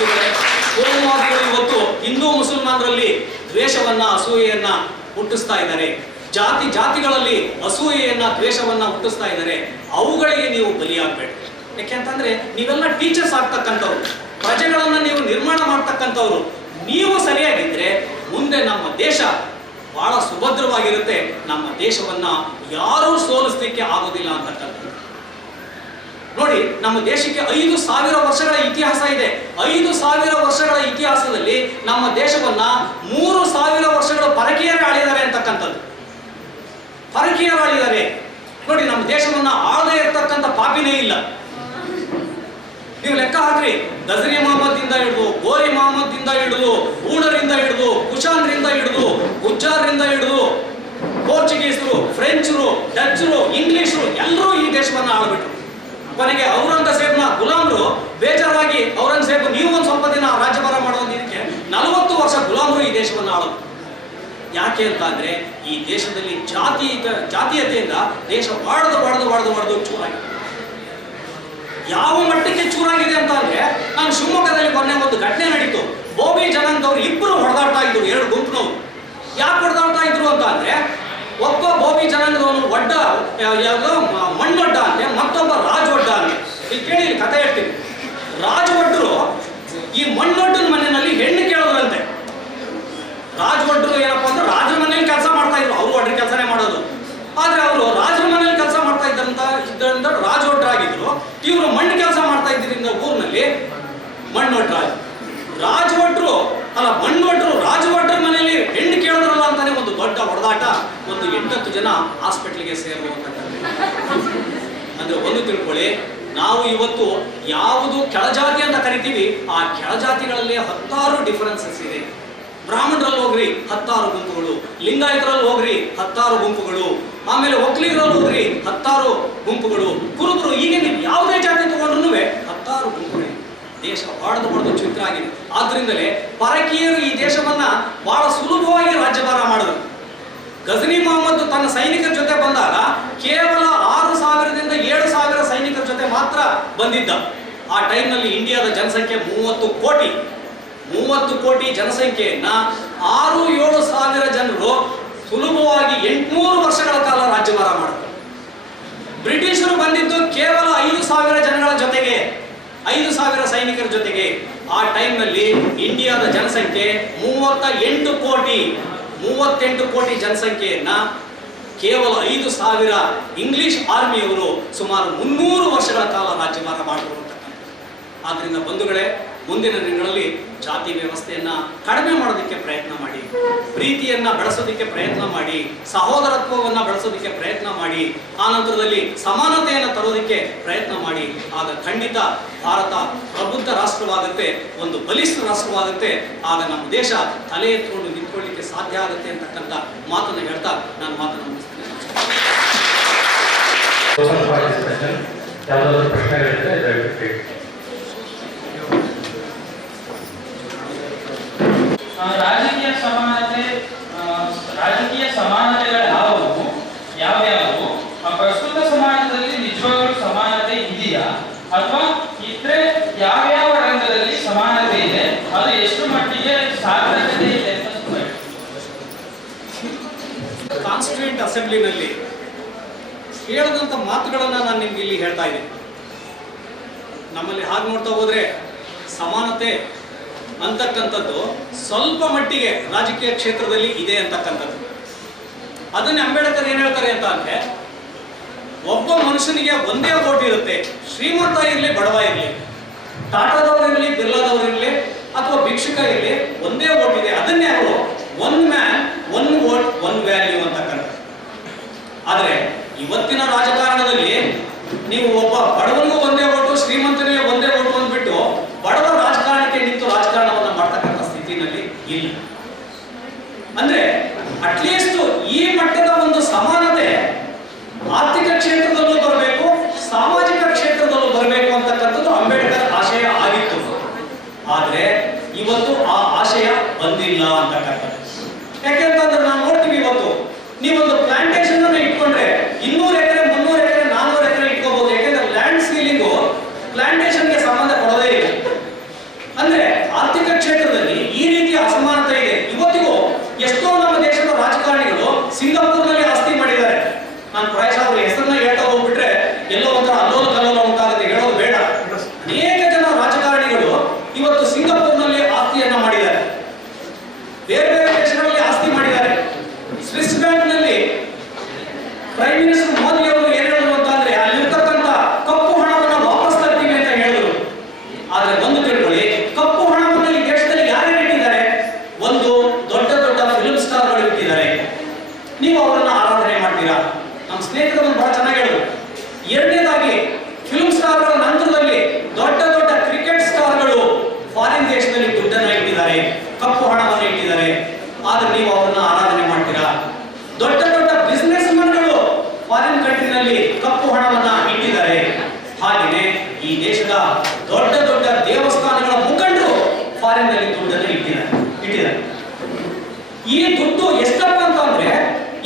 ಬಂಧುಗಳೇ, ಕೋಮುವಾದಿಗಳು ಇವತ್ತು ಹಿಂದೂ ಮುಸಲ್ಮಾನರಲ್ಲಿ ದ್ವೇಷವನ್ನ ಅಸೂಯೆಯನ್ನ ಹುಟ್ಟಿಸ್ತಾ ಇದ್ದಾರೆ. ಜಾತಿಗಳಲ್ಲಿ ಅಸೂಯೆಯನ್ನ ದ್ವೇಷವನ್ನ ಹುಟ್ಟಿಸ್ತಾ ಇದ್ದಾರೆ. ಅವುಗಳಿಗೆ ನೀವು ಬಲಿಯಾಗಬೇಡಿ. ಯಾಕೆಂತಂದ್ರೆ ನೀವೆಲ್ಲ ಟೀಚರ್ಸ್ ಆಗ್ತಕ್ಕಂಥವ್ರು, ಪ್ರಜೆಗಳನ್ನ ನೀವು ನಿರ್ಮಾಣ ಮಾಡ್ತಕ್ಕಂಥವ್ರು. ನೀವು ಸರಿಯಾಗಿದ್ರೆ ಮುಂದೆ ನಮ್ಮ ದೇಶ ಬಹಳ ಸುಭದ್ರವಾಗಿರುತ್ತೆ. ನಮ್ಮ ದೇಶವನ್ನ ಯಾರೂ ಸೋಲಿಸಲಿಕ್ಕೆ ಆಗೋದಿಲ್ಲ ಅಂತಕ್ಕಂಥದ್ದು. ನೋಡಿ, ನಮ್ಮ ದೇಶಕ್ಕೆ 5,000 ವರ್ಷಗಳ ಇತಿಹಾಸ ಇದೆ. 5,000 ವರ್ಷಗಳ ಇತಿಹಾಸದಲ್ಲಿ ನಮ್ಮ ದೇಶವನ್ನ 3,000 ವರ್ಷಗಳ ಪರಕೀಯರು ಆಳಿದ್ದಾರೆ ಅಂತಕ್ಕಂಥದ್ದು. ಪರಕೀಯರು ಆಳಿದ್ದಾರೆ. ನೋಡಿ, ನಮ್ಮ ದೇಶವನ್ನ ಆಳದೇ ಇರ್ತಕ್ಕಂಥ ಪಾಪಿನೇ ಇಲ್ಲ. ನೀವು ಲೆಕ್ಕ ಹಾಕ್ರಿ, ಗಜನಿ ಮೊಹಮ್ಮದ್ ಹಿಡಿದು, ಗೋರಿ ಮೊಹಮ್ಮದ್ ಹಿಡಿದು, ಊಣರಿಂದ ಹಿಡಿದು, ಕುಶಾನ್ರಿಂದ ಹಿಡಿದು, ಗುಜ್ಜಾರ್ರಿಂದ ಹಿಡಿದು, ಪೋರ್ಚುಗೀಸರು, ಫ್ರೆಂಚರು, ಡಚ್ಚರು, ಇಂಗ್ಲಿಷರು ಎಲ್ಲರೂ ಈ ದೇಶವನ್ನ ಆಳ್ಬಿಟ್ರು. ಕೊನೆಗೆ ಔರಂಗಜೇಬ್ನ ಗುಲಾಮರು ಬೇಜಾರಾಗಿ, ಔರಂಗಜೇಬ್ ನೀವು ಒಂದು ಸ್ವಲ್ಪ ದಿನ ರಾಜ್ಯಭಾರ ಮಾಡೋದಕ್ಕೆ 40 ವರ್ಷ ಗುಲಾಮರು ಈ ದೇಶವನ್ನು ಆಳೋದು. ಯಾಕೆ ಅಂತ ಅಂದ್ರೆ ಈ ದೇಶದಲ್ಲಿ ಜಾತೀಯತೆಯಿಂದ ದೇಶ ಒಡೆದು ಚೂರಾಗಿದೆ. ಯಾವ ಮಟ್ಟಕ್ಕೆ ಚೂರಾಗಿದೆ ಅಂತ ಅಂದ್ರೆ, ನಾನು ಶಿವಮೊಗ್ಗದಲ್ಲಿ ಮೊನ್ನೆ ಒಂದು ಘಟನೆ ನಡೀತು. ಬೋಬಿ ಜನಾಂಗ್ ಅವರು ಇಬ್ಬರು ಹೊಡೆದಾಡ್ತಾ ಇದ್ರು, 2 ಗುಂಪಿನವರು. ಯಾಕೆ ಹೊಡೆದಾಡ್ತಾ ಇದ್ರು ಅಂತ ಅಂದ್ರೆ, ಒಬ್ಬ ಬೋಬಿ ಜನಾಂಗದವನು ಒಡ್ಡ ಯಾವುದೋ ಮಣ್ಣೊಡ್ಡ ಅಂತೆ, ಮತ್ತೊಬ್ಬ ರಾಜ್ ಒಡ್ಡ ಅಂತೆ. ಇಲ್ಲಿ ಕೇಳಿ, ಕಥೆ ಹೇಳ್ತೀನಿ. ರಾಜ್ ಒಡ್ಡರು ಈ ಮಣ್ಣೊಡ್ಡನ ಮನೆಯಲ್ಲಿ ಹೆಣ್ಣು ಕೇಳೋದ್ರಂತೆ. ರಾಜ್ ಒಡ್ಡರು ಏನಪ್ಪಾ ಅಂದ್ರೆ ರಾಜರ ಮನೇಲಿ ಕೆಲಸ ಮಾಡ್ತಾ ಇದ್ರು, ಅವರು ಒಡ್ರ ಕೆಲಸನೇ ಮಾಡೋದು. ಆದ್ರೆ ಅವರು ರಾಜರ ಮನೇಲಿ ಕೆಲಸ ಮಾಡ್ತಾ ಇದ್ರಿಂದ ರಾಜ್ ಒಡ್ಡರಾಗಿದ್ರು. ಇವರು ಮಣ್ಣು ಕೆಲಸ ಮಾಡ್ತಾ ಇದ್ರಿಂದ ಊರಿನಲ್ಲಿ ಮಣ್ಣೊಡ್ಡರಾಜ್. ರಾಜ್ ಒಡ್ರು ಅಲ್ಲ, ಮಣ್ಣೊಡ್ರು ರಾಜ ಒಡ್ರ ಮನೆಯಲ್ಲಿ ಹೆಣ್ಣು ಕೇಳಿದ್ರಲ್ಲ ಅಂತಾನೆ ಒಂದು ದೊಡ್ಡ ಹೊಡೆದಾಟ. ಒಂದು 8-10 ಜನ ಹಾಸ್ಪಿಟ್ಲಿಗೆ ಸೇರುವಂತಕ್ಕಂಥ. ಅಂದ್ರೆ ಒಂದು ತಿಳ್ಕೊಳ್ಳಿ, ನಾವು ಇವತ್ತು ಯಾವುದು ಕೆಳಜಾತಿ ಅಂತ ಕರಿತೀವಿ, ಆ ಕೆಳಜಾತಿಗಳಲ್ಲಿ 10 ಡಿಫರೆನ್ಸಸ್ ಇದೆ. ಬ್ರಾಹ್ಮಣರಲ್ಲಿ ಹೋಗ್ರಿ 10 ಗುಂಪುಗಳು, ಲಿಂಗಾಯತರಲ್ಲಿ ಹೋಗ್ರಿ 10 ಗುಂಪುಗಳು, ಆಮೇಲೆ ಒಕ್ಕಲಿಗರಲ್ಲಿ ಹೋಗ್ರಿ 10 ಗುಂಪುಗಳು, ಕುರುಬರು, ಹೀಗೆ ನೀವು ಯಾವುದೇ ಜಾತಿ ತಗೊಂಡ್ರು 10 ಗುಂಪುಗಳು. ದೇಶ ಹೊಡೆದು ಚಿತ್ರ ಆಗಿದೆ. ಆದ್ರಿಂದಲೇ ಪರಕೀಯರು ಈ ದೇಶವನ್ನ ಬಹಳ ಸುಲಭವಾಗಿ ರಾಜ್ಯಭಾರ ಮಾಡಿದರು. ಗಜನಿ ಮೊಹಮ್ಮದ್ ತನ್ನ ಸೈನಿಕರ ಜೊತೆ ಬಂದಾಗ ಕೇವಲ 6,000ದಿಂದ 7,000 ಸೈನಿಕರ ಜೊತೆ ಮಾತ್ರ ಬಂದಿದ್ದ. ಆ ಟೈಮ್ನಲ್ಲಿ ಇಂಡಿಯಾದ ಜನಸಂಖ್ಯೆ 30 ಕೋಟಿ ಜನಸಂಖ್ಯೆಯನ್ನ 6-7 ಸಾವಿರ ಜನರು ಸುಲಭವಾಗಿ 800 ವರ್ಷಗಳ ಕಾಲ ರಾಜ್ಯಭಾರ ಮಾಡಿದ್ರು. ಬ್ರಿಟಿಷರು ಬಂದಿದ್ದು ಕೇವಲ 5,000 ಜನಗಳ ಜೊತೆಗೆ, 5,000 ಸೈನಿಕರ ಜೊತೆಗೆ. ಆ ಟೈಮ್ನಲ್ಲಿ ಇಂಡಿಯಾದ ಜನಸಂಖ್ಯೆ 38 ಕೋಟಿ ಜನಸಂಖ್ಯೆಯನ್ನ ಕೇವಲ 5,000 ಇಂಗ್ಲಿಷ್ ಆರ್ಮಿಯವರು ಸುಮಾರು 300 ವರ್ಷಗಳ ಕಾಲ ರಾಜ್ಯಭಾರ ಮಾಡಿದ್ರು. ಆದ್ರಿಂದ ಬಂಧುಗಳೇ, ಮುಂದಿನ ದಿನಗಳಲ್ಲಿ ಜಾತಿ ವ್ಯವಸ್ಥೆಯನ್ನ ಕಡಿಮೆ ಮಾಡೋದಕ್ಕೆ ಪ್ರಯತ್ನ ಮಾಡಿ, ಪ್ರೀತಿಯನ್ನ ಬೆಳೆಸೋದಕ್ಕೆ ಪ್ರಯತ್ನ ಮಾಡಿ, ಸಹೋದರತ್ವವನ್ನ ಬೆಳೆಸೋದಕ್ಕೆ ಪ್ರಯತ್ನ ಮಾಡಿ, ಆ ನಂತರದಲ್ಲಿ ಸಮಾನತೆಯನ್ನು ತರೋದಕ್ಕೆ ಪ್ರಯತ್ನ ಮಾಡಿ. ಆಗ ಖಂಡಿತ ಭಾರತ ಪ್ರಬುದ್ಧ ರಾಷ್ಟ್ರವಾಗುತ್ತೆ, ಒಂದು ಬಲಿಷ್ಠ ರಾಷ್ಟ್ರವಾಗುತ್ತೆ. ಆಗ ನಮ್ಮ ದೇಶ ತಲೆ ಎತ್ಕೊಂಡು ನಿಂತ್ಕೊಳ್ಳಿಕ್ಕೆ ಸಾಧ್ಯ ಆಗುತ್ತೆ ಅಂತಕ್ಕಂಥ ಮಾತನ್ನು ಹೇಳ್ತಾ ನಾನು ಮಾತನ್ನು ಮುಗಿಸ್ತೇನೆ. ರಾಜಕೀಯ ಸಮಾನತೆಗಳು ಯಾವ್ಯಾವು ಪ್ರಸ್ತುತ ಸಮಾಜದಲ್ಲಿ ನಿಜವಾಗ್ಲೂ ಸಮಾನತೆ ಇದೆಯಾ, ಅಥವಾ ಇದ್ರೆ ಯಾವ್ಯಾವ ರಂಗದಲ್ಲಿ ಸಮಾನತೆ ಇದೆ, ಅದು ಎಷ್ಟು ಮಟ್ಟಿಗೆ ಸಾರ್ಥಕತೆ ಇದೆ ಅಂತ ಕಾನ್ಸ್ಟಿಟ್ಯೂಯೆಂಟ್ ಅಸೆಂಬ್ಲಿನಲ್ಲಿ ಹೇಳಿದಂಥ ಮಾತುಗಳನ್ನ ನಾನು ನಿಮ್ಗೆ ಇಲ್ಲಿ ಹೇಳ್ತಾ ಇದ್ದೀನಿ. ನಮ್ಮಲ್ಲಿ ಹಾಗೆ ನೋಡ್ತಾ ಹೋದ್ರೆ ಸಮಾನತೆ ಅಂತಕ್ಕಂಥದ್ದು ಸ್ವಲ್ಪ ಮಟ್ಟಿಗೆ ರಾಜಕೀಯ ಕ್ಷೇತ್ರದಲ್ಲಿ ಇದೆ ಅಂತಕ್ಕಂಥದ್ದು. ಅದನ್ನೇ ಅಂಬೇಡ್ಕರ್ ಏನ್ ಹೇಳ್ತಾರೆ ಅಂತ ಅಂದ್ರೆ, ಒಬ್ಬ ಮನುಷ್ಯನಿಗೆ ಒಂದೇ ವೋಟ್ ಇರುತ್ತೆ. ಶ್ರೀಮಂತ ಇರಲಿ ಬಡವ ಇರಲಿ, ಟಾಟಾದವರಿರಲಿ ಬಿರ್ಲಾದವರಿರಲಿ ಅಥವಾ ಭಿಕ್ಷುಕ ಇರಲಿ, ಒಂದೇ ವೋಟ್ ಇದೆ. ಅದನ್ನೇ ಅವರು 1 ಮ್ಯಾನ್ 1 ವೋಟ್ 1 ವ್ಯಾಲ್ಯೂ ಅಂತಕ್ಕಂಥದ್ದು. ಆದ್ರೆ ಇವತ್ತಿನ ರಾಜಕಾರಣದಲ್ಲಿ ನೀವು ಒಬ್ಬ ಬಡವನಿಗೂ ಒಂದೇ ವೋಟು, ಶ್ರೀಮಂತನಿಗೆ ಒಂದೇ ವೋಟು ಅಂದ್ಬಿಟ್ಟು ಬಡವ ರಾಜಕಾರಣಕ್ಕೆ ನಿಂತು ರಾಜಕಾರಣವನ್ನ ಮಾಡ್ತಕ್ಕಂಥ ಸ್ಥಿತಿನಲ್ಲಿ ಇಲ್ಲ. ಅಂದ್ರೆ ಅಟ್ಲೀಸ್ಟ್ ಈ ಮಟ್ಟದ ಒಂದು ಸಮಾನತೆ ಆರ್ಥಿಕ ಕ್ಷೇತ್ರದಲ್ಲೂ ಬರಬೇಕು, ಸಾಮಾಜಿಕ ಕ್ಷೇತ್ರದಲ್ಲೂ ಬರಬೇಕು ಅಂತಕ್ಕಂಥದ್ದು ಅಂಬೇಡ್ಕರ್ ಆಶಯ ಆಗಿತ್ತು. ಆದ್ರೆ ಇವತ್ತು ಆ ಆಶಯ ಬಂದಿಲ್ಲ ಅಂತಕ್ಕಂಥದ್ದು. ಯಾಕೆಂತಂದ್ರೆ ನಾವು ನೋಡ್ತೀವಿ, ಇವತ್ತು ನೀವೊಂದು ಪ್ಲಾಂಟೇಶನ್ ಅನ್ನು ಇಟ್ಕೊಂಡ್ರೆ 200 ಎಕರೆ 300 ಎಕರೆ 400 ಎಕರೆ ಇಟ್ಕೋಬಹುದು. ಯಾಕೆಂದ್ರೆ ಲ್ಯಾಂಡ್ ಎಲ್ಲೋ ಒಂಥರ ಅಲ್ಲೋಲ ಕಲ್ಲೋಲ ಉಂಟಾಗುತ್ತೆ, ಹೇಳೋದು ಬೇಡ. ಅನೇಕ ಜನ ರಾಜಕಾರಣಿಗಳು ಇವತ್ತು ಸಿಂಗಾಪುರ್ನಲ್ಲಿ ಆಸ್ತಿಯನ್ನ ಮಾಡಿದ್ದಾರೆ, ಬೇರೆ ಬೇರೆ ದೇಶಗಳಲ್ಲಿ ಆಸ್ತಿ ಮಾಡಿದ್ದಾರೆ. ಸ್ವಿಸ್ ಬ್ಯಾಂಕ್ನಲ್ಲಿ ಪ್ರೈಮ್ ಮಿನಿಸ್ಟರ್ ಮೋದಿ ಅವರು ಏನ್ ಹೇಳಿದ್ರು ಅಂತಂದ್ರೆ ಅಲ್ಲಿರ್ತಕ್ಕಂಥ ಕಪ್ಪು ಹಣವನ್ನು ವಾಪಸ್ ತರ್ತೀವಿ ಅಂತ ಹೇಳಿದ್ರು. ಆದ್ರೆ ಒಂದು ತಿಳ್ಕೊಳ್ಳಿ, ಕಪ್ಪು ಹಣವನ್ನು ಈ ದೇಶದಲ್ಲಿ ಯಾರ್ಯಾರು ಇಟ್ಟಿದ್ದಾರೆ? ಒಂದು ದೊಡ್ಡ ದೊಡ್ಡ ಫಿಲ್ಮ್ ಸ್ಟಾರ್ಗಳು ಇಟ್ಟಿದ್ದಾರೆ. ನೀವು ಅವರನ್ನ ಆರಾಧನೆ ಮಾಡ್ತೀರಾ? ನಮ್ಮ ಸ್ನೇಹಿತರು ಬಹಳ ಚೆನ್ನಾಗಿ ಹೇಳಿದ್ರು. ಎರಡನೇದಾಗಿ ಫಿಲ್ಮ್ ಸ್ಟಾರ್ಗಳ ನಂತರದಲ್ಲಿ ದೊಡ್ಡ ದೊಡ್ಡ ಕ್ರಿಕೆಟ್ ಸ್ಟಾರ್ಗಳು ಫಾರಿನ್ ದೇಶದಲ್ಲಿ ದುಡ್ಡನ್ನ ಇಟ್ಟಿದ್ದಾರೆ, ಕಪ್ಪು ಹಣವನ್ನು ಇಟ್ಟಿದ್ದಾರೆ. ಆದ್ರೆ ನೀವು ಅವರನ್ನ ಆರಾಧನೆ ಮಾಡ್ತೀರಾ? ದೊಡ್ಡ ದೊಡ್ಡ ಬಿಸ್ನೆಸ್ ಮನ್ಗಳು ಫಾರಿನ್ ಕಂಟ್ರಿನಲ್ಲಿ ಕಪ್ಪು ಹಣವನ್ನ ಇಟ್ಟಿದ್ದಾರೆ. ಹಾಗೆಯೇ ಈ ದೇಶದ ದೊಡ್ಡ ದೊಡ್ಡ ದೇವಸ್ಥಾನಗಳ ಮುಖಂಡರು ಫಾರಿನ್ ನಲ್ಲಿ ದುಡ್ಡನ್ನು ಇಟ್ಟಿದ್ದಾರೆ. ಈ ದುಡ್ಡು ಎಷ್ಟಪ್ಪ ಅಂತ ಅಂದ್ರೆ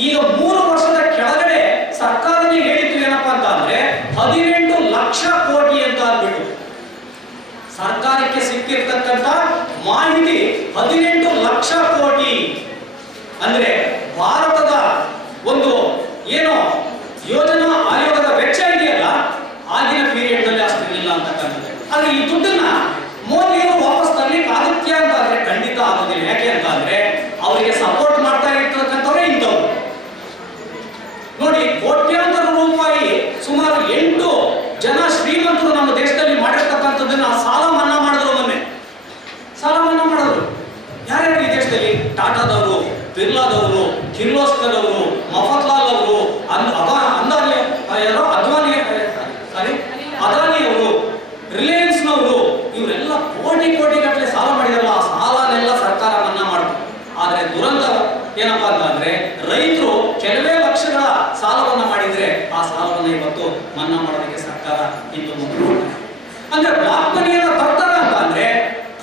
ಈಗ 3 ವರ್ಷದ ಕೆಳಗಡೆ ಸರ್ಕಾರನೇ ಹೇಳಿತ್ತು ಏನಪ್ಪಾ ಅಂತ ಅಂದ್ರೆ 18 ಲಕ್ಷ ಕೋಟಿ ಅಂತ ಅಂದ್ಬಿಟ್ಟು. ಸರ್ಕಾರಕ್ಕೆ ಸಿಕ್ಕಿರ್ತಕ್ಕಂಥ ಮಾಹಿತಿ 18 ಲಕ್ಷ ಕೋಟಿ ಅಂದ್ರೆ ಭಾರತದ ಒಂದು ಏನು ಯೋಜನಾ ಆಯೋಗದ ವೆಚ್ಚ ಇದೆಯಲ್ಲ, ಆಗಿನ ಪೀರಿಯಡ್ ನಲ್ಲಿ ಅಷ್ಟಿರಲಿಲ್ಲ ಅಂತಕ್ಕಂಥದ್ದು. ಆದ್ರೆ ಈ ದುಡ್ಡನ್ನ ಮೋದಿಯವರು ವಾಪಸ್ ತರಲಿಕ್ಕೆ ಆಗುತ್ತೆ ಅಂತ ಅಂದ್ರೆ ಖಂಡಿತ ಆಗೋದಿಲ್ಲ. ಯಾಕೆ ಅಂತ ಅಂದ್ರೆ ಅವರಿಗೆ ಸಪೋರ್ಟ್ ಮಾಡ್ತಾ ಇರ್ತಕ್ಕಂಥವ್ರೆ ಇಂಥವ್ರು. ನೋಡಿ, ಕೋಟ್ಯಾಂತರ ರೂಪಾಯಿ ಸುಮಾರು 8 ಜನ ಶ್ರೀಮಂತರು ನಮ್ಮ ದೇಶದಲ್ಲಿ ಮಾಡಿರ್ತಕ್ಕಂಥದ್ದನ್ನ ಸಾಲ ಮನ್ನಾ ಮಾಡಿದ್ರು. ಮೊನ್ನೆ ಸಾಲ ಮನ್ನಾ ಮಾಡಿದ್ರು. ಯಾರ್ಯಾರು ಈ ದೇಶದಲ್ಲಿ? ಟಾಟಾದವರು, ಬಿರ್ಲಾದವರು, ಕಿರ್ಲೋಸ್ಕರ್ ಅವರು, ಮಫತ್ಲಾಲ್ ಅವರು, ಅದಾನಿಯವರು, ರಿಲಯನ್ಸ್ನವರು, ಇವರೆಲ್ಲ ಕೋಟಿ ಕೋಟಿ ಗಟ್ಟಲೆ ಸಾಲ ಮಾಡಿದಾರಲ್ಲ. ಆ ಸಾಲನೆಲ್ಲ ಸರ್ಕಾರ ಮನ್ನಾ ಮಾಡಿದ್ರು. ಆದ್ರೆ ದುರಂತ ಏನಪ್ಪಾ ಅಂತಂದ್ರೆ ರೈತರು ಕೆಲವೇ ಲಕ್ಷಗಳ ಸಾಲವನ್ನ ಮಾಡಿದ್ರೆ ಆ ಸಾಲವನ್ನ ಇವತ್ತು ಮನ್ನಾ ಮಾಡೋದಕ್ಕೆ ಸರ್ಕಾರ ಇಂದು ಮುಂದೆ ಅಂದ್ರೆ ಬ್ಲಾಕ್ ಮನಿಯನ್ನ ತರ್ತಾರ ಅಂತ ಅಂದ್ರೆ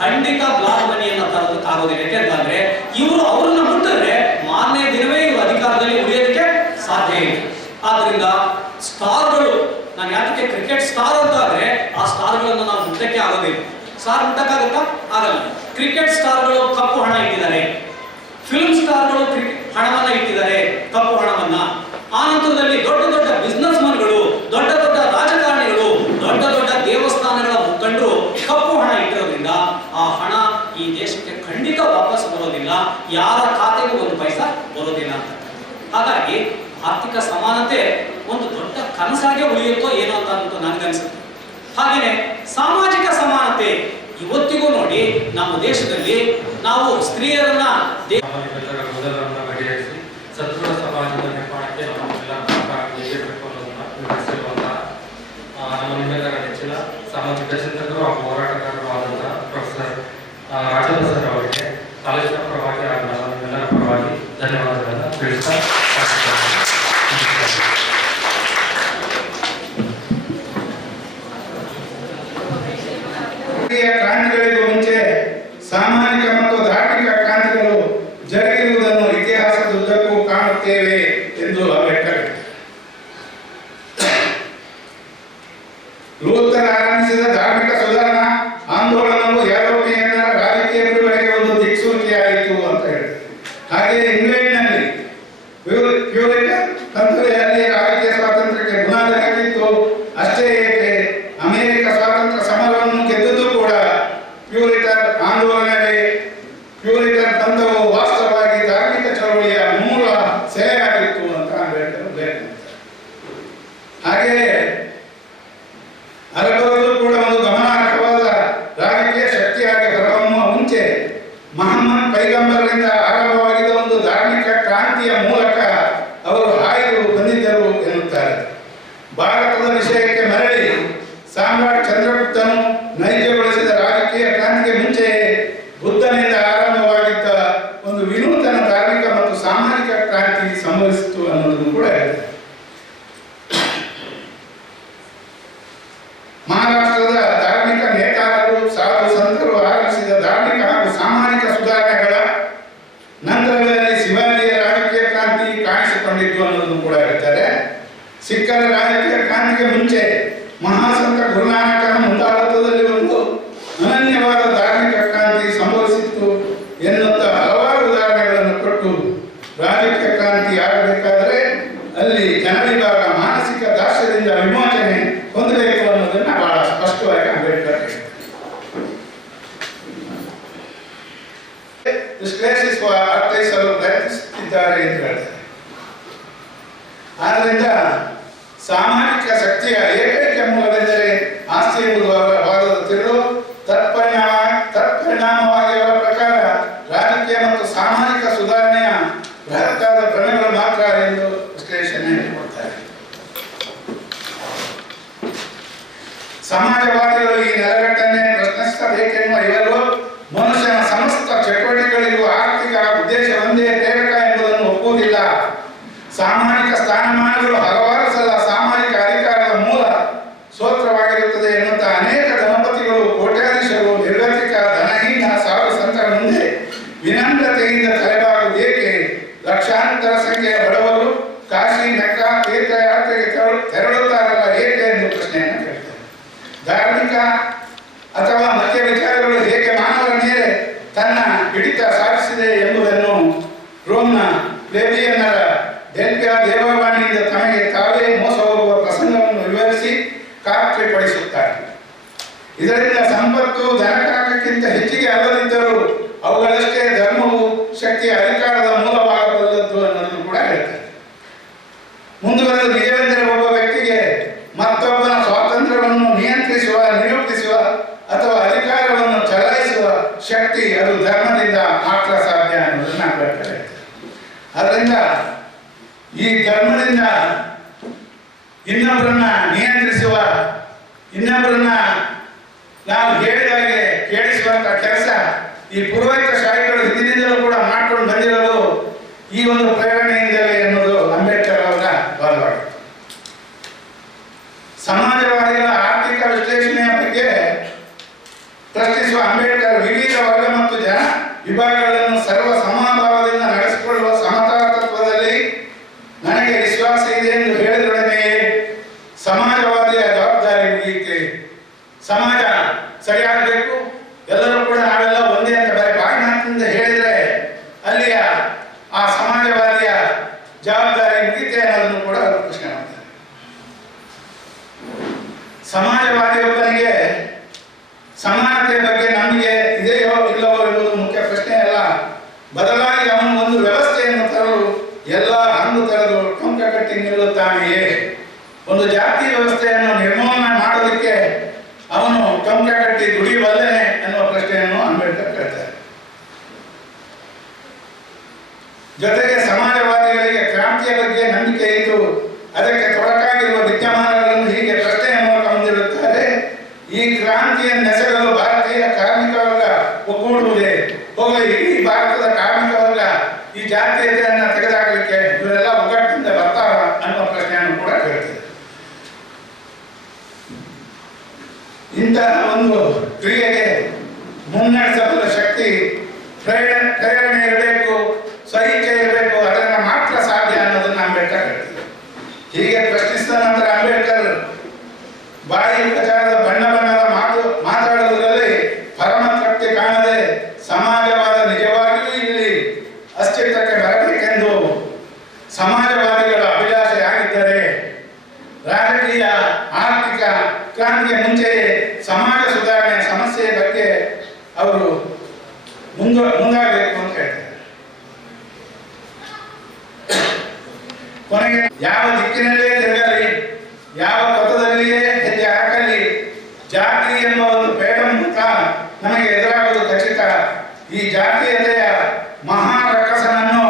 ಖಂಡಿತ ಬ್ಲಾಕ್ ಮನಿಯನ್ನ ತರೋದಕ್ಕಾಗೋದಿಲ್ಲ. ಯಾಕೆಂತಂದ್ರೆ ಇವರು ಅವ್ರನ್ನ ಮುಟ್ಟಿದ್ರೆ ಮಾರನೇ ದಿನವೇ ಇವರು ಅಧಿಕಾರದಲ್ಲಿ ಉಳಿಯೋದಕ್ಕೆ ಸಾಧ್ಯ ಇಲ್ಲ. ಆದ್ರಿಂದ ಸ್ಟಾರ್ಗಳು, ನಾನು ಯಾಕೆ ಕ್ರಿಕೆಟ್ ಸ್ಟಾರ್ ಅಂತ ಅಂದ್ರೆ ಆ ಸ್ಟಾರ್ಗಳನ್ನು ನಾವು ಮುಟ್ಟಕ್ಕೆ ಆಗೋದಿಲ್ಲ. ಸ್ಟಾರ್ ಮುಟ್ಟಕ್ಕಾಗತ್ತಾ? ಆಗಲ್ಲ. ಕ್ರಿಕೆಟ್ ಸ್ಟಾರ್ಗಳು ಕಪ್ಪು ಹಣ ಇಟ್ಟಿದ್ದಾರೆ, ಫಿಲ್ಮ್ ಸ್ಟಾರ್ಗಳು ಹಣವನ್ನ ಇಟ್ಟಿದ್ದಾರೆ, ಕಪ್ಪು ಹಣವನ್ನ. ಆ ನಂತರದಲ್ಲಿ ದೊಡ್ಡ ದೊಡ್ಡ ಬಿಸ್ನೆಸ್ ಮನ್ಗಳು, ದೊಡ್ಡ ದೊಡ್ಡ ರಾಜಕಾರಣಿಗಳು, ದೊಡ್ಡ ದೊಡ್ಡ ದೇವಸ್ಥಾನಗಳ ಮುಖಂಡರು ಕಪ್ಪು ಹಣ ಇಟ್ಟಿರೋದ್ರಿಂದ ಆ ಹಣ ಈ ದೇಶಕ್ಕೆ ಖಂಡಿತ ವಾಪಸ್ ಬರೋದಿಲ್ಲ, ಯಾರ ಖಾತೆಗೂ 1 ಪೈಸಾ ಬರೋದಿಲ್ಲ ಅಂತ. ಹಾಗಾಗಿ ಆರ್ಥಿಕ ಸಮಾನತೆ ಒಂದು ದೊಡ್ಡ ಕನಸಾಗೆ ಉಳಿಯುತ್ತೋ ಏನೋ ಅಂತ ನನಗನ್ಸುತ್ತೆ. ಹಾಗೇನೆ ಸಾಮಾಜಿಕ ಸಮಾನತೆ ಇವತ್ತಿಗೂ ನೋಡಿ ನಮ್ಮ ದೇಶದಲ್ಲಿ ನಾವು ಸ್ತ್ರೀಯರನ್ನ ಬಗೆಹರಿಸಿ ಸದೃಢ ಸಮಾಜದ ನಿರ್ಮಾಣಕ್ಕೆ ನಮ್ಮೆಲ್ಲ ನೀಡಬೇಕು ಅನ್ನೋದನ್ನ ವಿವರಿಸಿರುವಂತಹ ನಮ್ಮ ನಿಮ್ಮೆಲ್ಲರ ನೆಚ್ಚಿನ ಸಾಮಾಜಿಕ ಚಿಂತಕರು ಹಾಗೂ ಹೋರಾಟಗಾರರು ಆದಂತಹ ಪ್ರೊಫೆಸರ್ ರಾಜೇಂದ್ರ ಸರ್ ಅವರಿಗೆ ಕಾಲೇಜಿನ ಪರವಾಗಿ ಹಾಗೂ ನಮ್ಮ ನಿಮ್ಮೆಲ್ಲರ ಪರವಾಗಿ ಧನ್ಯವಾದಗಳನ್ನು ತಿಳಿಸ್ತಾ ಕ್ರಾಂತಿಗಳಿಗೂ ಮುಂಚೆ ಸಾಮಾಜಿಕ ಮತ್ತು ಧಾರ್ಮಿಕ ಕ್ರಾಂತಿಗಳು ಜರುಗಿರುವುದನ್ನು ಇತಿಹಾಸದುದ್ದಕ್ಕೂ ಕಾಣುತ್ತೇವೆ ಎಂದು ಅಂಬೇಡ್ಕರ್. ಲೂಥರ್ ಆರಂಭಿಸಿದ ಧಾರ್ಮಿಕ ಸುಧಾರಣಾ ಆಂದೋಲನವು ಯುರೋಪಿಯನ್ನರ ರಾಜಕೀಯ ಬಿಡುಗಡೆಗೆ ಒಂದು ದಿಕ್ಸೂಚಿಯಾಯಿತು ಅಂತ ಹೇಳ್ತಾರೆ. ಹಾಗೆ ಇಂಗ್ಲೆಂಡ್ನಲ್ಲಿ ಪ್ಯೂರಿಟನ್ ಪಂಥದಲ್ಲಿ ರಾಜಕೀಯ ಸ್ವಾತಂತ್ರ್ಯಕ್ಕೆ ಬುನಾದಿ ಹಾಕಿತ್ತು. ಅಷ್ಟೇ ಏಕೆ ಅಮೆರಿಕ ಸ್ವಾತಂತ್ರ್ಯ ಸಮರವನ್ನು ಗೆದ್ದದ್ದು ಕೂಡ ಪ್ಯೂರಿಟನ್ ಆಂದೋಲನವೇ. ಪ್ಯೂರಿಟನ್ ಪಂಥವು ವಾಸ್ತವವಾಗಿ ಧಾರ್ಮಿಕ ಚಳವಳಿಯ ಮೂಲ ಸೆಲೆಯಾಗಿತ್ತು ಅಂತ ಅಂಬೇಡ್ಕರ್ ಉಲ್ಲೇಖ. ಹಾಗೆಯೇ ಅರಬರಲ್ಲೂ ಕೂಡ ಒಂದು ಗಮನಾರ್ಹವಾದ ರಾಜಕೀಯ ಶಕ್ತಿಯಾಗಿ ಹೊರಹೊಮ್ಮುವ ಮುಂಚೆ ಮಹಮ್ಮದ್ ಪೈಗಂಬರರಿಂದ ಆರಂಭವಾಗಿದ್ದ ಒಂದು ಧಾರ್ಮಿಕ ಕ್ರಾಂತಿಯ ಮೂಲಕ ಅವರು ಹಾಯ್ದು ಬಂದಿದ್ದರು ಎನ್ನುತ್ತಾರೆ. ಭಾರತದ ವಿಷಯಕ್ಕೆ ಮರಳಿ ಸಾಮ್ರಾಟ್ ಚಂದ್ರಗುಪ್ತನು ನೈಜಗೊಳಿಸಿದ ರಾಜಕೀಯ ಕ್ರಾಂತಿಗೆ ಮುಂಚೆ ಬುದ್ಧನಿಂದ ಆರಂಭವಾಗಿದ್ದ ಒಂದು ವಿನೂತನ ಧಾರ್ಮಿಕ ಮತ್ತು ಸಾಮಾಜಿಕ ಕ್ರಾಂತಿ ಸಂಭವಿಸಿತು ಅನ್ನೋದನ್ನು ಕೂಡ ಹೇಳ್ತಾರೆ. ಮಹಾರಾಷ್ಟ್ರದ ಧಾರ್ಮಿಕ ನೇತಾರರು, ಸಾಧು ಸಂತರು ಆರಂಭಿಸಿದ ಧಾರ್ಮಿಕ ಹಾಗೂ ಸಾಮಾಜಿಕ ಸುಧಾರಣೆಗಳ ನಂತರದಲ್ಲಿ ಶಿವಾಜಿಯ ರಾಜಕೀಯ ಕ್ರಾಂತಿ ಕಾಣಿಸಿಕೊಂಡಿದ್ದು ಅನ್ನೋದನ್ನು ಕೂಡ ಹೇಳ್ತಾರೆ. ಸಿಖ್ಖರ ರಾಜಕೀಯ ಕ್ರಾಂತಿಗೆ ಮುಂಚೆ ಮಹಾಸಂತ ಗುರುನಾನಕನ ಮುಂದಾಳತ್ವದಲ್ಲಿ ಒಂದು ಅನನ್ಯವಾದ ಧಾರ್ಮಿಕ ಕ್ರಾಂತಿ ಸಂಭವಿಸಿತ್ತು ಎನ್ನುತ್ತಾ ಹಲವಾರು ಉದಾಹರಣೆಗಳನ್ನು ಕೊಟ್ಟು ರಾಜಕೀಯ ಕ್ರಾಂತಿ ಆಗಬೇಕಾದರೆ ಅಲ್ಲಿ ಜನವಿಭಾಗ ಮಾನಸಿಕ ದಾಸ್ಯದಿಂದ ವಿಮೋಚನೆ ಸಮಾಜವಾದಿಗಳು ಈ ನೆಲೆಗಟ್ಟನ್ನೇ ಪ್ರಶ್ನಿಸಬೇಕೆನ್ನುವ ಇವರು ಮನುಷ್ಯನ ಸಮಸ್ತ ಚಟುವಟಿಕೆಗಳಿಗೂ ಆರ್ಥಿಕ ಉದ್ದೇಶ ಒಂದೇ ಪ್ರೇರಕ ಎಂಬುದನ್ನು ಒಪ್ಪುವುದಿಲ್ಲ. ಸಾಮಾಜಿಕ ಸ್ಥಾನಮಾನಗಳು ಹಲವಾರು ಸಲ ಸಾಮಾಜಿಕ ಅಧಿಕಾರದ ಮೂಲ ಸ್ತೋತ್ರವಾಗಿರುತ್ತದೆ ಎನ್ನುತ್ತಾ ಅನೇಕ ದಂಪತಿಗಳು, ಕೋಟ್ಯಾಧೀಶರು, ನಿರ್ಗತಿಕ, ಧನಹೀನ ಸಾಧು ಸಂತರ ಮುಂದೆ ವಿನಮ್ರತೆಯಿಂದ ತಲೆಬಾಗುವುದೇಕೆ? ಲಕ್ಷಾಂತರ ಸಂಖ್ಯೆಯ ಬಡವರು ಕಾಶಿ, ಮೆಕ್ಕಾ ತೀರ್ಥಯಾತ್ರೆಗೆ ತೆರಳುತ್ತಾರಲ್ಲ ಏಕೆ ಎಂದು ಪ್ರಶ್ನೆಯನ್ನು ಕೇಳ್ತಾರೆ. ಧಾರ್ಮಿಕ ಅಥವಾ ಮಧ್ಯ ವಿಚಾರಗಳು ಹೇಗೆ ಮಾನವರ ಮೇಲೆ ತನ್ನ ಹಿಡಿತ ಸಾಧಿಸಿದೆ ಎಂಬುದನ್ನು ರೋಮ್ನ ಪ್ಲೇಬಿಯನ್ನರ ಡೆಲ್ಫಿಯಾ ದೇವವಾಣಿಯಿಂದ ತಮಗೆ ತಾವೇ ಮೋಸ ಹೋಗುವ ಪ್ರಸಂಗವನ್ನು ವಿವರಿಸಿ ಖಾತ್ರಿಪಡಿಸುತ್ತಾರೆ. ಇದರಿಂದ ಸಂಪತ್ತು ಧನಕಾರಕ್ಕಿಂತ ಹೆಚ್ಚಿಗೆ ಅಲ್ಲದಿದ್ದರೂ ಅವುಗಳಷ್ಟೇ ಧರ್ಮವು ಶಕ್ತಿಯ ಅಧಿಕಾರದ ಮೂಲವಾಗಬಲ್ಲದ್ದು ಅನ್ನೋದನ್ನು ಕೂಡ ಹೇಳ್ತಾರೆ. ಮುಂದುವರೆದು ನಿಜವೆಂದರೆ ಒಬ್ಬ ವ್ಯಕ್ತಿಗೆ ಮತ್ತೊಬ್ಬನ ಸ್ವಾತಂತ್ರ್ಯವನ್ನು ನಿಯಂತ್ರಿಸುವ, ನಿರೂಪಿಸುವ ಅಥವಾ ಅಧಿಕಾರವನ್ನು ಚಲಾಯಿಸುವ ಶಕ್ತಿ ಅದು ಧರ್ಮದಿಂದ ಮಾತ್ರ ಸಾಧ್ಯ ಅನ್ನೋದನ್ನು ಹೇಳ್ತಾರೆ. ಅದರಿಂದ ಈ ಧರ್ಮದಿಂದ ಇನ್ನೊಬ್ಬರನ್ನ ನಿಯಂತ್ರಿಸುವ, ಇನ್ನೊಬ್ಬರನ್ನ ನಾವು ಹೇಳಿದಾಗೆ ಕೇಳಿಸುವಂತ ಕೆಲಸ ಈ ಪುರೋಹಿತ ಶಾಹಿಗಳು ಹಿಂದಿನಿಂದಲೂ ಕೂಡ ಮಾಡ್ಕೊಂಡು ಬಂದಿರೋದು ಈ ಒಂದು ಪ್ರೇರಣೆಯಿಂದಲೇ ಎನ್ನುವುದು ಅಂಬೇಡ್ಕರ್ ಅವರ ವಾದವಾಗಿದೆ. ಸಮಾಜವಾದಿಗಳ ಆರ್ಥಿಕ ವಿಶ್ಲೇಷಣೆಯ ಬಗ್ಗೆ ಪ್ರಶ್ನಿಸುವ ಅಂಬೇಡ್ಕರ್ ವಿವಿಧ ವರ್ಗ ಮತ್ತು ಜನ ವಿಭಾಗಗಳನ್ನು ಸರ್ವ ಸಮಭಾವದಿಂದ ನಡೆಸಿಕೊಳ್ಳುವ ಸಮತಾ ತತ್ವದಲ್ಲಿ ನನಗೆ ವಿಶ್ವಾಸ ಇದೆ ಎಂದು ಹೇಳಿದೊಡನೆಯೇ ಸಮಾಜವಾದಿಯ ಜವಾಬ್ದಾರಿ ಮುಗಿಯುತ್ತೆ. ಸಮಾಜ ಸರಿಯಾಗಬೇಕು, ಎಲ್ಲರೂ ಕೂಡ ನಾವೆಲ್ಲ ಒಂದೇ ಅಂತ ಬರೀ ಬಾಯಿ ಮಾತಿನಿಂದ ಹೇಳಿದರೆ ಅಲ್ಲಿಯ ಆ ಸಮಾಜವಾದಿಯ ಜವಾಬ್ದಾರಿ ಮುಗಿತೆ ಅನ್ನೋದನ್ನು ಕೂಡ ಅವರು ಪ್ರಶ್ನೆ ಮಾಡ್ತಾರೆ. ಸಮಾಜವಾದಿಯೊಬ್ಬನಿಗೆ ಸಮಾನತೆ ಬಗ್ಗೆ ನಮಗೆ ಇದೆಯೋ ಇಲ್ಲವೋ ಎಂಬುದು ಮುಖ್ಯ ಪ್ರಶ್ನೆ ಅಲ್ಲ. ಬದಲಾಗಿ ಅವನು ಒಂದು ವ್ಯವಸ್ಥೆಯನ್ನು ತರಲು ಎಲ್ಲ ಹಂಗು ತೆರೆದು ಟೊಂಕ ಕಟ್ಟಿ ನಿಲ್ಲುತ್ತಾನೆಯೇ? ಒಂದು ಜಾತಿ ವ್ಯವಸ್ಥೆಯನ್ನು ನಿರ್ಮೂಲನೆ ಮಾಡೋದಕ್ಕೆ ಅವನು ಟೊಂಕ ಕಟ್ಟಿ ದುಡಿಯಬಲ್ಲನೆ ಎನ್ನುವ ಪ್ರಶ್ನೆಯನ್ನು ಅಂಬೇಡ್ಕರ್ ಕೇಳ್ತಾರೆ. ಜೊತೆಗೆ ಸಮಾಜವಾದಿಗಳಿಗೆ ಕ್ರಾಂತಿಯ ಬಗ್ಗೆ ನಂಬಿಕೆ ಇದ್ದು ಅದಕ್ಕೆ ತೊಡಕಾಗಿರುವ ವಿದ್ಯಮಾನಗಳನ್ನು ಹೀಗೆ ಪ್ರಶ್ನೆಯ ಮೂಲಕ ಹೊಂದಿರುತ್ತಾರೆ. ಈ ಕ್ರಾಂತಿಯನ್ನೆಸಗಲು ಭಾರತೀಯ ಕಾರ್ಮಿಕ ವರ್ಗ ಒಗ್ಗೂಡುವುದೇ? ಹೋಗಲಿ, ಇಡೀ ಭಾರತದ ಕಾರ್ಮಿಕ ವರ್ಗ ಈ ಜಾತೀಯತೆಯನ್ನು ತೆಗೆದುಹಾಕಲಿಕ್ಕೆ ಇವರೆಲ್ಲ ಒಗ್ಗಟ್ಟಿನಿಂದ ಬರ್ತಾರ ಅನ್ನುವ ಪ್ರಶ್ನೆಯನ್ನು ಕೂಡ ಕೇಳ್ತಾರೆ. ಇಂತಹ ಒಂದು ಕ್ರಿಯೆಗೆ ಮುನ್ನಡೆಸಬಲ್ಲ ಶಕ್ತಿ, ಪ್ರೇರಣೆ ಇರಬೇಕು, ಸ್ವಇಚ್ಛೆ ಇರಬೇಕು, ಅದನ್ನು ಮಾತ್ರ ಸಾಧ್ಯ ಅನ್ನೋದನ್ನು ಅಂಬೇಡ್ಕರ್ ಹೇಳ್ತಾರೆ. ಹೀಗೆ ಪ್ರಶ್ನಿಸಿದ ನಂತರ ಅಂಬೇಡ್ಕರ್ ಬಾಯಿ ಉಪಚಾರದ ಬಣ್ಣ ಬಣ್ಣದ ಮಾತಾಡುವುದರಲ್ಲಿ ಪರಮ ತೃಪ್ತಿ ಕಾಣದೆ ಸಮಾಜವಾದ ನಿಜವಾಗಿಯೂ ಇಲ್ಲಿ ಅಸ್ತಿತ್ವಕ್ಕೆ ಬರಬೇಕೆಂದು ಸಮಾಜವಾದಿಗಳ ಅಭಿಲಾಷೆಯಾಗಿದ್ದರೆ ರಾಜಕೀಯ ಆರ್ಥಿಕ ಕ್ರಾಂತಿಗೆ ಮುಂಚೆಯೇ ಸಮಾಜ ಸುಧಾರಣೆಯ ಸಮಸ್ಯೆಯ ಬಗ್ಗೆ ಅವರು ಮುಂದಾಗಬೇಕು ಅಂತ ಹೇಳ್ತಾರೆ. ಕೊನೆಗೆ ಯಾವ ದಿಕ್ಕಿನಲ್ಲೇ ತಿರುಗಲಿ, ಯಾವ ಪಥದಲ್ಲಿಯೇ ಹೆಜ್ಜೆ ಹಾಕಲಿ, ಜಾತಿ ಎಂಬ ಒಂದು ಬೇಡಮುಖ ನಮಗೆ ಎದುರಾಗುವುದು ಖಚಿತ. ಈ ಜಾತೀಯತೆಯ ಮಹಾರಕ್ಕಸನನ್ನು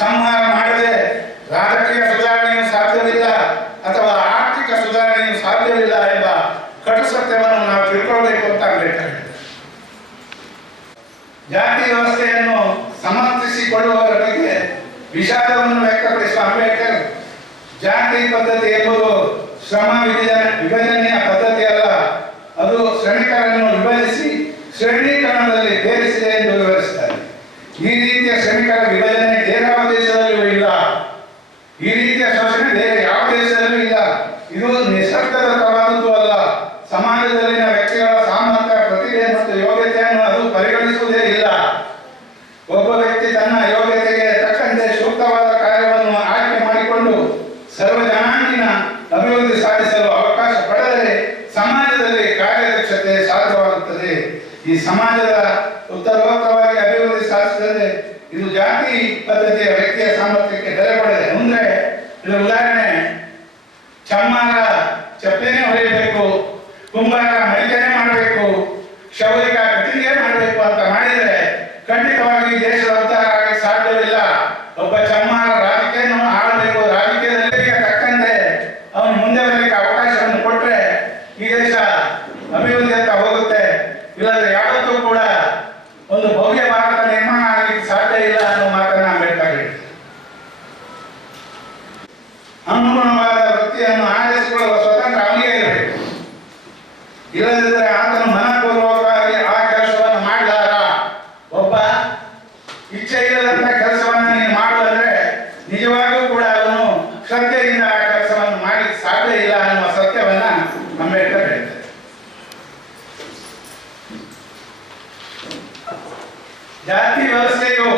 ಸಂಹಾರ ಮಾಡದೆ ರಾಜಕೀಯ ಸುಧಾರಣೆಯೂ ಸಾಧ್ಯವಿಲ್ಲ ಅಥವಾ ಆರ್ಥಿಕ ಸುಧಾರಣೆಯೂ ಸಾಧ್ಯವಿಲ್ಲ ಎಂಬ ಕಟು ಸತ್ಯವನ್ನು ನಾವು ತಿಳ್ಕೊಳ್ಬೇಕು ಅಂತ ಅಂಬೇಡ್ಕರ್. ಜಾತಿ ವ್ಯವಸ್ಥೆಯನ್ನು ಸಮರ್ಥಿಸಿಕೊಳ್ಳುವವರ ಬಗ್ಗೆ ವಿಷಾದವನ್ನು ವ್ಯಕ್ತಪಡಿಸುವ ಅಂಬೇಡ್ಕರ್, ಜಾತಿ ಪದ್ಧತಿ ಎಂಬುದು ಶ್ರಮ ವಿಭಜನೆಯ ಪದ್ಧತಿ ಅಲ್ಲ, ಅದು ಶ್ರಮಿಕರನ್ನು ವಿಭಜಿಸಿ ಶ್ರೇಣೀಕರಣದಲ್ಲಿ ಬೇರಿಸಿದೆ ಎಂದು ವಿವರಿಸುತ್ತಾರೆ. ಈ ರೀತಿಯ ಶ್ರಮಿಕರ ವಿಭಜನೆ ಬೇರೆ ಯಾವ ದೇಶದಲ್ಲೂ ಇಲ್ಲ, ಈ ರೀತಿಯ ಶೋಷಣೆ ಬೇರೆ ಯಾವ ದೇಶದಲ್ಲೂ ಇಲ್ಲ. ಇದು ನಿಸರ್ಗದತ್ತವಾದದ್ದು ಅಲ್ಲ. ಸಮಾಜದಲ್ಲಿನ ವ್ಯಕ್ತಿಗಳ ಸಾಮರ್ಥ್ಯ, ಪ್ರತಿಭೆ ಮತ್ತು ಯೋಗ್ಯತೆಯನ್ನು ಅದು ಪರಿಗಣಿಸುವುದೇ ಇಲ್ಲ. ಒಬ್ಬ ವ್ಯಕ್ತಿ ತನ್ನ ಯೋಗ್ಯತೆಗೆ ತಕ್ಕಂತೆ ಸೂಕ್ತವಾದ ಕಾರ್ಯವನ್ನು ಆಯ್ಕೆ ಮಾಡಿಕೊಂಡು ಸರ್ವ ಜನಾಂಗೀಣ ಅಭಿವೃದ್ಧಿ ಸಾಧಿಸಲು ಅವಕಾಶ ಪಡೆದರೆ ಸಮಾಜದಲ್ಲಿ ಕಾರ್ಯದಕ್ಷತೆ ಸಾಧ್ಯವಾಗುತ್ತದೆ. ಈ ಸಮಾಜದ ಉತ್ತರೋತ್ತರವಾಗಿ ಅಭಿವೃದ್ಧಿ ಸಾಧಿಸಿದರೆ ಇದು ಜಾತಿ ಪದ್ಧತಿಯ ವ್ಯಕ್ತಿಯ ಸಾಮರ್ಥ್ಯಕ್ಕೆ ಬೆಲೆ ಕೊಡದೆ. ಅಂದ್ರೆ ಇದು ಉದಾಹರಣೆ, ಚಮ್ಮಾರ ಚಪ್ಪೆನೇ ಹೊಲಿಯಬೇಕು, ಕುಂಬಾರ ಮಡಿಕೆನೇ ಮಾಡಬೇಕು, ಕ್ಷೌರಿಕ ಕಟಿಂಗೇ ಮಾಡಬೇಕು ಅಂತ ಮಾಡಿದರೆ ಖಂಡಿತವಾಗಿ ದೇಶದ ಉದ್ಧಾರ ಆಗಕ್ಕೆ ಸಾಧ್ಯವಿಲ್ಲ. ಒಬ್ಬ ಚಮ್ಮಾರ ರಾಜಕೀಯವನ್ನು ಆಳಬೇಕು, ರಾಜಕೀಯದಲ್ಲಿ ತಕ್ಕಂತೆ ಅವನು ಮುಂದೆ ಬರಲಿಕ್ಕೆ ಅವಕಾಶವನ್ನು ಕೊಟ್ಟರೆ ಈ ದೇಶ ಇಲ್ಲದ್ರೆ ಯಾವತ್ತೂ ಕೂಡ ಒಂದು ಭವ್ಯ ಭಾರತ ನಿರ್ಮಾಣ ಆಗಲಿಕ್ಕೆ ಸಾಧ್ಯ ಇಲ್ಲ ಅನ್ನೋ ಮಾತನ್ನ ಅಂಬೇಡ್ಕರ್ ಹೇಳಿದ್ದಾರೆ. ಅನುಗುಣವಾದ ವೃತ್ತಿಯನ್ನು ಆರಿಸಿಕೊಳ್ಳುವ ಸ್ವತಂತ್ರ ಅವನಿಗೆ ಇರಬೇಕು. ಇಲ್ಲದಿದ್ದರೆ ಆತನು ಮನಪೂರ್ವಕವಾಗಿ ಆ ಕೆಲಸವನ್ನು ಮಾಡಲಾರ. ಒಬ್ಬ ಇಚ್ಛೆ ಇಲ್ಲದಂತ ಕೆಲಸವನ್ನು ನೀನು ಮಾಡುವಂದ್ರೆ ನಿಜವಾಗೂ ಕೂಡ ಅವನು ಶ್ರದ್ಧೆಯಿಂದ ಆ ಕೆಲಸವನ್ನು ಮಾಡಲಿಕ್ಕೆ ಸಾಧ್ಯ ಇಲ್ಲ ಅನ್ನುವ ಸತ್ಯವನ್ನ ಅಂಬೇಡ್ಕರ್ ಹೇಳ್ತಾರೆ. ಜಾತಿ ವ್ಯವಸ್ಥೆಯು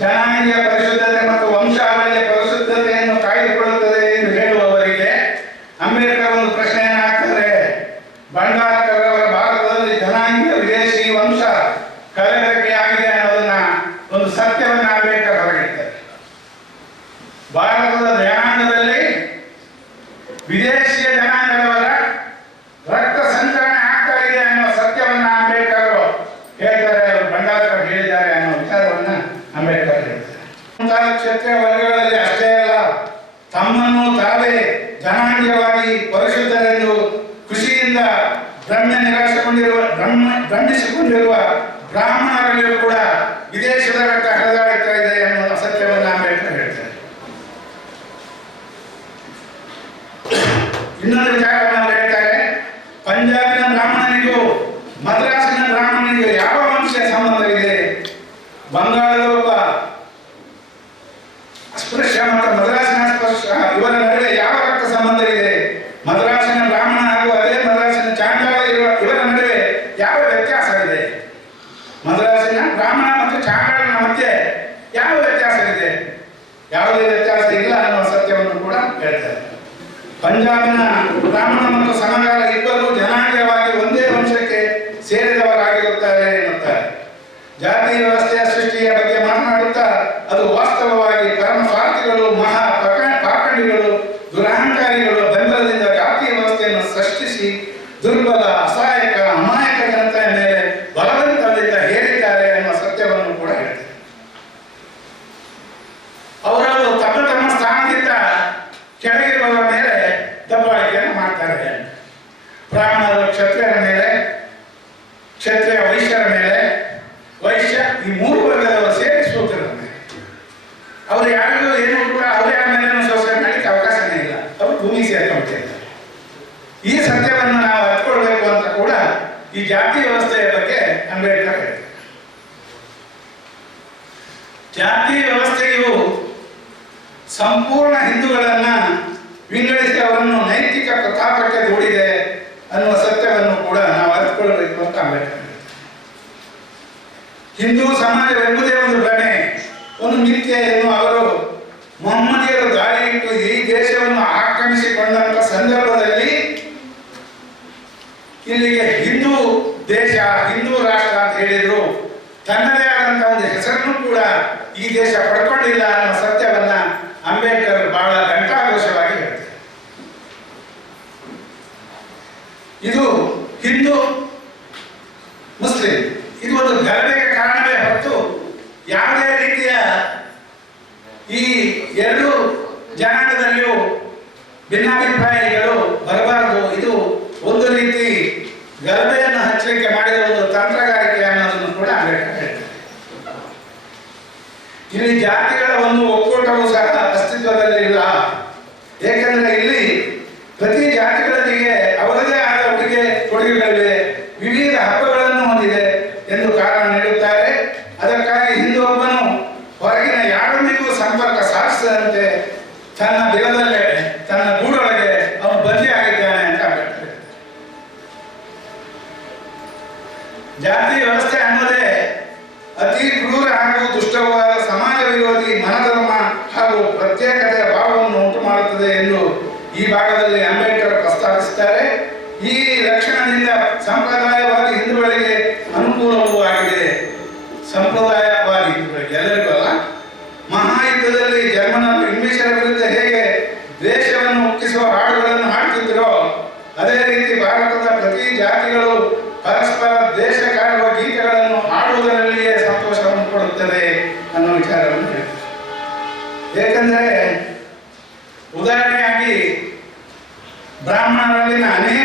ಜನಾಂಗೀಯ ಪರಿಶುದ್ಧತೆ ಮತ್ತು ವಂಶಾವಳಿಯ ಪರಿಶುದ್ಧತೆಯನ್ನು ಕಾಯ್ದುಕೊಳ್ಳುತ್ತದೆ ಎಂದು ಹೇಳುವವರಿಗೆ ಅಂಬೇಡ್ಕರ್ ಒಂದು ಪ್ರಶ್ನೆಯನ್ನು ಹಾಕ್ತಾರೆ. ಬಂಡಾರಕರವರ ಭಾರತದಲ್ಲಿ ಜನಾಂಗೀಯ ವಿದೇಶಿ ವಂಶ ಕಲಬೆರಕೆಯಾಗಿದೆ ಅನ್ನೋದನ್ನ ಒಂದು ಸತ್ಯವನ್ನ ಅಂಬೇಡ್ಕರ್ ಹೊರಗಿಡ್ತಾರೆ. ಭಾರತದ ಜನಾಂಗದಲ್ಲಿ ವಿದೇಶಿಯ ಜನಾಂಗದವರ ರಕ್ತ ಸಂಚಲನೆ ಆಗ್ತಾ ಇದೆ ಅನ್ನೋ ಸತ್ಯವನ್ನ ಅಂಬೇಡ್ಕರ್ ಹೇಳ್ತಾರೆ. ಅವರು ಬಂಡಾರಕರ್ ಹೇಳಿದ್ದಾರೆ ಅನ್ನೋ ವಿಚಾರವನ್ನ ಅಂಬೇಡ್ಕರ್ ಹೇಳ್ತಾರೆ. ಕ್ಷೇತ್ರ ವರ್ಗಗಳಲ್ಲಿ ಅಷ್ಟೇ ಅಲ್ಲ, ತಮ್ಮನ್ನು ತಾವೇ ಜನಾಂಗೀಯವಾಗಿ ಪರಿಶುದ್ಧರೆಂದು ಖುಷಿಯಿಂದ ಭ್ರಮಿಸಿಕೊಂಡಿರುವ ಬ್ರಾಹ್ಮಣರಲ್ಲಿಯೂ ಕೂಡ ವಿದೇಶದ ರಕ್ತ ಹರಿದಾಡುತ್ತಾ ಇದೆ ಅನ್ನುವ ಸತ್ಯವನ್ನು ಅಂಬೇಡ್ಕರ್ ಹೇಳ್ತಾರೆ. ಇನ್ನೊಂದು ವಿಚಾರವನ್ನು ಅವರು ಹೇಳ್ತಾರೆ. ಪಂಜಾಬಿನ ಬ್ರಾಹ್ಮಣನಿಗೂ ಮದ್ರಾಸಿನ ಬ್ರಾಹ್ಮಣನಿಗೂ ಯಾವ ವಂಶೀಯ ಸಂಬಂಧವಿದೆ? ಬಂಗಾಳದ ಒಬ್ಬ ಅಸ್ಪೃಶ್ಯ ಮತ್ತು ಮದ್ರಾಸಿನ ಅಸ್ಪೃಶ್ಯ ಇವರ ನಡುವೆ ಯಾವ ರಕ್ತ ಸಂಬಂಧವಿದೆ? ಮದ್ರಾಸಿನ ಬ್ರಾಹ್ಮಣ ಹಾಗೂ ಅದೇ ಮದ್ರಾಸಿನ ಚಾಂಡಾಲ ಇವರ ನಡುವೆ ಯಾವ ವ್ಯತ್ಯಾಸವಿದೆ? ಮದ್ರಾಸಿನ ಬ್ರಾಹ್ಮಣ ಮತ್ತು ಚಾಂಡಾಲನ ಮಧ್ಯೆ ಯಾವ ವ್ಯತ್ಯಾಸವಿದೆ? ಯಾವುದೇ ವ್ಯತ್ಯಾಸ ಇಲ್ಲ ಅನ್ನುವ ಸತ್ಯವನ್ನು ಕೂಡ ಹೇಳ್ತಾರೆ. ಪಂಜಾಬಿನ ಬ್ರಾಹ್ಮಣ ಮತ್ತು ಸಮಗಾಲ ಇಬ್ಬರು ಜನಾಂಗೀಯವಾಗಿ ಒಂದೇ ವಂಶಕ್ಕೆ ಸೇರಿದವರಾಗಿರುತ್ತಾರೆ ಎನ್ನುತ್ತಾರೆ. ಜಾತಿ ವ್ಯವಸ್ಥೆಯ ಸೃಷ್ಟಿಯ ಬಗ್ಗೆ ಮಾತನಾಡುತ್ತಾ ಅದು ವಾಸ್ತವವಾಗಿ ಪರಮ ಸ್ವಾರ್ಥಿಗಳು, ಮಹಾ ಪಾಖಂಡಿಗಳು, ದುರಹಂಕಾರಿಗಳು ಬೆಂಬಲದಿಂದ ಜಾತಿ ವ್ಯವಸ್ಥೆಯನ್ನು ಸೃಷ್ಟಿಸಿ ದುರ್ಬಲ, ಅಸಹಾಯಕ, ಅಮಾಯಕ ಜನತೆಯ ಮೇಲೆ ಬಲವಂತದಿಂದ ಹೇರಿದ್ದಾರೆ ಎನ್ನುವ ಸತ್ಯವನ್ನು ಕೂಡ ಹೇಳ್ತಾರೆ. ಅವರವರು ತಮ್ಮ ತಮ್ಮ ಸ್ಥಾನದಿಂದ ಕೆಳಗಿರುವವರ ಮೇಲೆ ದಬ್ಬಾಳಿಕೆಯನ್ನು ಮಾಡ್ತಾರೆ. ಬ್ರಾಹ್ಮಣರು ಕ್ಷತ್ರಿಯರ ಮೇಲೆ, ಕ್ಷತ್ರಿಯ ವೈಶ್ಯರ ಮೇಲೆ, ವೈಶ್ಯ ಈ ಮೂರು ವರ್ಗದವರು ಸೇರಿ ಸೂತ್ರರ ಮೇಲೆ. ಅವರು ಯಾರಿಗೂ ಏನು ಕೂಡ ಅವರೇ ಆಮೇಲೆ ಶೋಷಣೆ ಮಾಡಲಿಕ್ಕೆ ಅವಕಾಶನೇ ಇಲ್ಲ. ಅವರು ಭೂಮಿ ಸೇರ್ಕೊಂಡಿದ್ದಾರೆ. ಈ ಸತ್ಯವನ್ನು ನಾವು ಅರ್ಥಕೊಳ್ಬೇಕು ಅಂತ ಕೂಡ ಈ ಜಾತಿ ವ್ಯವಸ್ಥೆಯ ಬಗ್ಗೆ ಅಂಬೇಡ್ಕರ್ ಹೇಳ್ತಾರೆ. ಜಾತಿ ವ್ಯವಸ್ಥೆಯು ಸಂಪೂರ್ಣ ಹಿಂದೂಗಳನ್ನ ವಿಂಗಡಿಸಿ ಅವರನ್ನು ನೈತಿಕ ಪ್ರತಾಪಕ್ಕೆ ದೂಡಿದೆ ಅನ್ನುವ ಸತ್ಯವನ್ನು ಕೂಡ ನಾವು ಅರ್ಥಕೊಳ್ಬೇಕು ಅಂತ ಅಂಬೇಡ್ಕರ್ ಹೇಳ್ತಾರೆ. ಹಿಂದೂ ಸಮಾಜವೆಂಬುದೇ ಒಂದು ಭ್ರಮೆ, ಒಂದು ಮಿಥ್ಯೆ ಎನ್ನುವ ಅವರು ಮೊಹಮ್ಮದಿಯರು ದಾಳಿ ಇಟ್ಟು ಈ ದೇಶವನ್ನು ಆಕ್ರಮಿಸಿಕೊಂಡಂತ ಸಂದರ್ಭದಲ್ಲಿ ಇಲ್ಲಿಗೆ ಹಿಂದೂ ದೇಶ, ಹಿಂದೂ ರಾಷ್ಟ್ರ ಅಂತ ಹೇಳಿದ್ರು. ತನ್ನದೇ ಆದಂತಹ ಒಂದು ಹೆಸರನ್ನು ಕೂಡ ಈ ದೇಶ ಪಡ್ಕೊಂಡಿಲ್ಲ ಅನ್ನೋ ಸತ್ಯವನ್ನ ಅಂಬೇಡ್ಕರ್ ಬಹಳ ಘಂಟಾಘೋಷವಾಗಿ ಹೇಳ್ತಾರೆ. ಇದು ಹಿಂದೂ ಮುಸ್ಲಿಂ ಇದು ಒಂದು ಗಲಭೆಗೆ ಕಾರಣವೇ ಹೊರತು ಯಾವುದೇ ರೀತಿಯ ಈ ಎರಡು ಜನಾಂಗದಲ್ಲಿಯೂ ಭಿನ್ನಾಭಿಪ್ರಾಯಗಳು ಬರಬಾರದು. ಇದು ಒಂದು ರೀತಿ ಗಲಭೆಯನ್ನು ಹಚ್ಚಲಿಕ್ಕೆ ಮಾಡಿದ ಒಂದು ತಂತ್ರಗಾರಿಕೆ ಅನ್ನೋದನ್ನು ಕೂಡ ಅಂಬೇಡ್ಕರ್ ಹೇಳ್ತಾರೆ. ಇಲ್ಲಿ ಜಾತಿಗಳ ಒಂದು ಒಕ್ಕೂಟವೂ ಸಹ ಅಸ್ತಿತ್ವದಲ್ಲಿ ಇಲ್ಲ. ಏಕೆಂದರೆ ಇಲ್ಲಿ ಪ್ರತಿ ಜಾತಿಗಳೊಂದಿಗೆ ಅವರದೇ ಆದ ಉಡುಗೆ ತೊಡುಗೆಗಳಿವೆ, ವಿವಿಧ ಹಬ್ಬಗಳನ್ನು ಹೊಂದಿದೆ ಎಂದು ಕಾರಣ ನೀಡುತ್ತಾರೆ. ಅದಕ್ಕಾಗಿ ಹಿಂದೂಒಬ್ಬನು ಹೊರಗಿನ ಯಾರೊಂದಿಗೂ ಸಂಪರ್ಕ ಸಾಧಿಸದಂತೆ ತನ್ನ ದಿನದಲ್ಲೇ ತನ್ನ ಗೂಡೊಳಗೆ ಅವನು ಬಂದಿಯಾಗಿದ್ದಾನೆ ಅಂತ ಅಂಬೇಡ್ಕರ್ ಹೇಳ್ತಾರೆ. ಜಾತಿ ವ್ಯವಸ್ಥೆ ಅನ್ನೋದೇ ಅತಿ ಕ್ರೂರ ಹಾಗೂ ದುಷ್ಟವಾದ ಸಮಾಜ ವಿರೋಧಿ ಮನಧರ್ಮ ಹಾಗೂ ಪ್ರತ್ಯೇಕತೆಯ ಭಾವವನ್ನು ಉಂಟು ಮಾಡುತ್ತದೆ ಎಂದು ಈ ಭಾಗದಲ್ಲಿ ಅಂಬೇಡ್ಕರ್ ಪ್ರಸ್ತಾಪಿಸುತ್ತಾರೆ. ಈ ಲಕ್ಷಣದಿಂದ ಸಂಪ್ರದಾಯವಾದಿ ಹಿಂದೂಗಳಿಗೆ ಅನುಕೂಲವೂ ಆಗಿದೆ. ಸಂಪ್ರದಾಯವಾದಿ ಹಿಂದೂಗಳಿಗೆ, ಎಲ್ಲರಿಗೂ ಅಲ್ಲ. ಮಹಾಯುದ್ಧದಲ್ಲಿ ಜರ್ಮನರು ಇಂಗ್ಲಿಷರ ವಿರುದ್ಧ ಹೇಗೆ ದೇಶವನ್ನು ಉಕ್ಕಿಸುವ ಹಾಡುಗಳನ್ನು ಹಾಡುತ್ತಿದ್ದರೋ ಅದೇ ರೀತಿ ಭಾರತದ ಪ್ರತಿ ಜಾತಿಗಳು ಪರಸ್ಪರ ದೇಶ ಕಾಡುವ ಗೀತೆಗಳನ್ನು ಹಾಡುವುದರಲ್ಲಿಯೇ ಸಂತೋಷವನ್ನು ಕೊಡುತ್ತದೆ ಅನ್ನೋ ವಿಚಾರವನ್ನು ಹೇಳ್ತಾರೆ. ಏಕೆಂದರೆ ಉದಾಹರಣೆಯಾಗಿ ಬ್ರಾಹ್ಮಣರಲ್ಲಿನ ಅನೇಕ